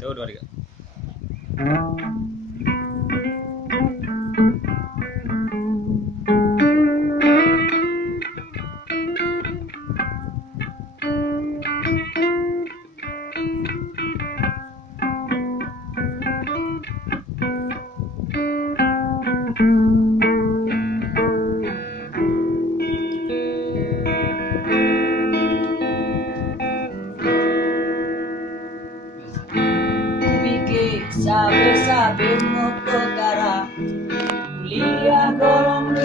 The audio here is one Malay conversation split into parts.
1, 2, 3. Sabe-sabe mo perkara kuliah golong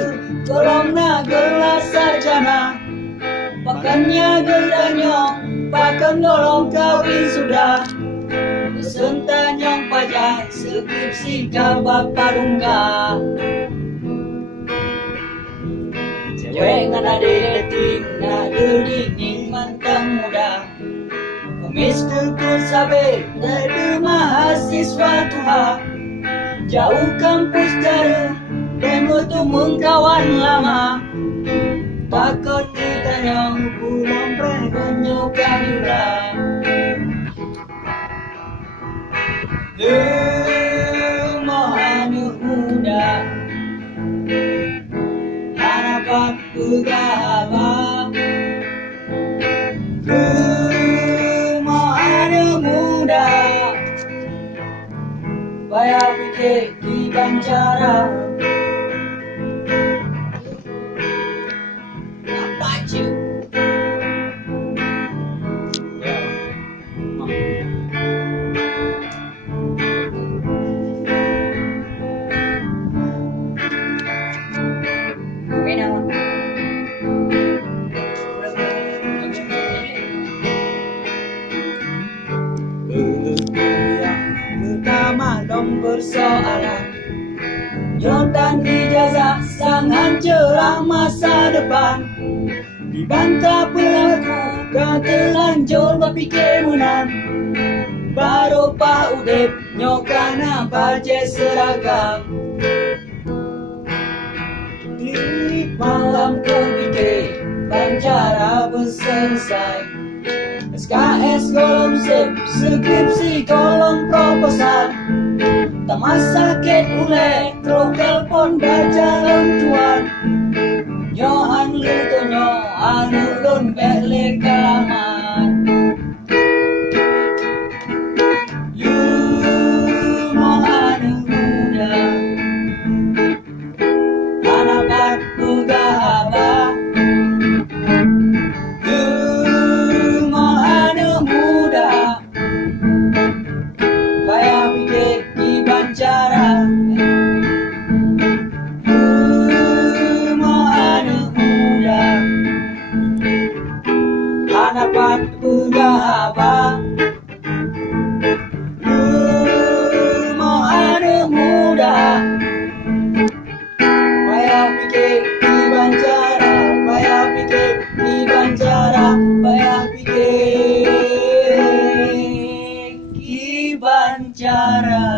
na gelas sarjana, pakannya geldanyong pakan golong kawin sudah, sentanyong pajak skripsi kabak padungga, cewek ngana detik na dingin mantang muda. Kumis kuku sabe dari mahasiswa tua, jauh kampus jauh dan bertemu kawan lama. Takut ditanya pulang penyokan ulang. Mohon muda, harapan pegawai. Bayar pikir di Banjara. Apa je? Persoalan nyotan dijazah sang hancurah masa depan, dibantah pelaku kau telanjur berpikir menang, baru pak udip nyokana baje seragam. Di malam kau pikir Banjara berselesai, SKS golong sip, skripsi golong proposal. Tamas sakit ule, terus telepon baca tuan. Nyohan lu tonyo, anu lun bele kalaman. You mohanu muda, harapan pegawai. You mohanu muda, bayar pikir di Banjara. Mohon muda, harapan pegawai. Mohon muda, bayar pikir di Banjara, bayar pikir di Banjara, bayar pikir di Banjara.